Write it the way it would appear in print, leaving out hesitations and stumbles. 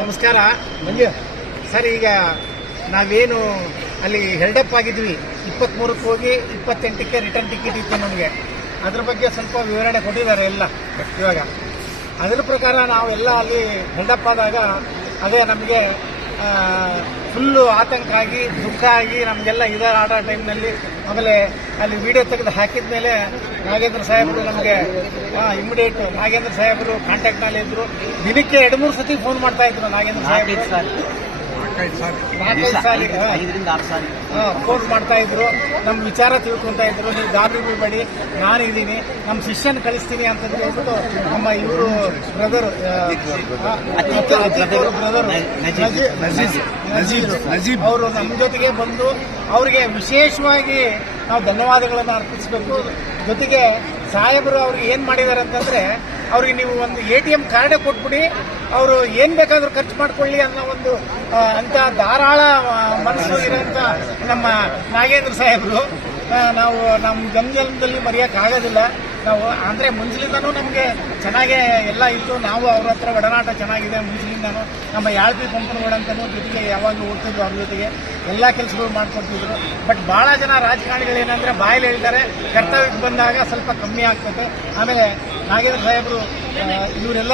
ನಮಸ್ಕಾರ ಸರ್. ಈಗ ನಾವೇನು ಅಲ್ಲಿ ಹೆಲ್ಡಪ್ ಆಗಿದ್ವಿ 23ಕ್ಕೆ ಹೋಗಿ 28ಕ್ಕೆ ರಿಟರ್ನ್ ಟಿಕೆಟ್ ಇತ್ತು ನಮಗೆ. ಅದ್ರ ಬಗ್ಗೆ ಸ್ವಲ್ಪ ವಿವರಣೆ ಕೊಟ್ಟಿದ್ದಾರೆ ಎಲ್ಲ. ಇವಾಗ ಅದರ ಪ್ರಕಾರ ನಾವೆಲ್ಲ ಅಲ್ಲಿ ಹೆಲ್ಡಪ್ ಆದಾಗ ಅದೇ ನಮಗೆ ಫುಲ್ಲು ಆತಂಕ ಆಗಿ ದುಃಖ ಆಗಿ ನಮಗೆಲ್ಲ ಇದರ ಆಡೋ ಟೈಮ್ನಲ್ಲಿ ಆಮೇಲೆ ಅಲ್ಲಿ ವಿಡಿಯೋ ತೆಗೆದು ಹಾಕಿದ ಮೇಲೆ ನಾಗೇಂದ್ರ ಸಾಹೇಬರು ನಮಗೆ ಇಮಿಡಿಯೇಟ್ ನಾಗೇಂದ್ರ ಸಾಹೇಬರು ಕಾಂಟ್ಯಾಕ್ಟ್ನಲ್ಲಿ ಇದ್ರು. ದಿನಕ್ಕೆ 2-3 ಸತಿ ಫೋನ್ ಮಾಡ್ತಾ ಇದ್ರು ನಾಗೇಂದ್ರ ಸಾಹೇಬರು. 4-5 ಸಾರಿ ಫೋನ್ ಮಾಡ್ತಾ ಇದ್ರು, ನಮ್ಮ ವಿಚಾರ ತಿಳ್ಕೊಂತ ಇದ್ರು. ನೀವು ಗಾಬರಿ ಬಿಡಬೇಡಿ, ನಾನಿದ್ದೀನಿ, ನಮ್ಮ ಶಿಷ್ಯನ ಕಳಿಸ್ತೀನಿ ಅಂತ ಹೇಳ್ಬಿಟ್ಟು ನಮ್ಮ ಇವರು ಬ್ರದರ್ ನಜೀಬ್ ಅವರು ನಮ್ಮ ಜೊತೆಗೆ ಬಂದು ಅವರಿಗೆ ವಿಶೇಷವಾಗಿ ನಾವು ಧನ್ಯವಾದಗಳನ್ನು ಅರ್ಪಿಸಬೇಕು. ಜೊತೆಗೆ ಸಾಹೇಬರು ಅವ್ರಿಗೆ ಏನು ಮಾಡಿದ್ದಾರೆ ಅಂತಂದ್ರೆ, ಅವ್ರಿಗೆ ನೀವು ಒಂದು ATM ಕಾರ್ಡೇ ಕೊಟ್ಬಿಡಿ, ಅವರು ಏನು ಬೇಕಾದರೂ ಖರ್ಚು ಮಾಡ್ಕೊಳ್ಳಿ ಅನ್ನೋ ಒಂದು ಅಂತ ಧಾರಾಳ ಮನಸ್ಸು ಇರೋಂಥ ನಮ್ಮ ನಾಗೇಂದ್ರ ಸಾಹೇಬರು ನಾವು ನಮ್ಮ ಜನ್ಮದಲ್ಲಿ ಮರೆಯೋಕ್ಕಾಗೋದಿಲ್ಲ. ನಾವು ಅಂದರೆ ಮುಂಚಲಿಂದನೂ ನಮಗೆ ಚೆನ್ನಾಗೇ ಎಲ್ಲ ಇತ್ತು. ನಾವು ಅವ್ರ ಹತ್ರ ಒಡನಾಟ ಚೆನ್ನಾಗಿದೆ ಮುಂಚಲಿಂದನೂ. ನಮ್ಮ ಯಾಳ್ಪಿ ಪಂಪನಗಳಂತನೂ ಜೊತೆಗೆ ಯಾವಾಗಲೂ ಓಡ್ತಿದ್ರು, ಅವ್ರ ಜೊತೆಗೆ ಎಲ್ಲ ಕೆಲಸಗಳು ಮಾಡ್ಕೊಡ್ತಿದ್ರು. ಬಟ್ ಭಾಳ ಜನ ರಾಜಕಾರಣಿಗಳೇನೆಂದರೆ ಬಾಯಲ್ಲಿ ಹೇಳ್ತಾರೆ, ಕರ್ತವ್ಯಕ್ಕೆ ಬಂದಾಗ ಸ್ವಲ್ಪ ಕಮ್ಮಿ ಆಗ್ತದೆ. ಆಮೇಲೆ ನಾಗೇಂದ್ರ ಸಾಹೇಬರು ಇವರೆಲ್ಲ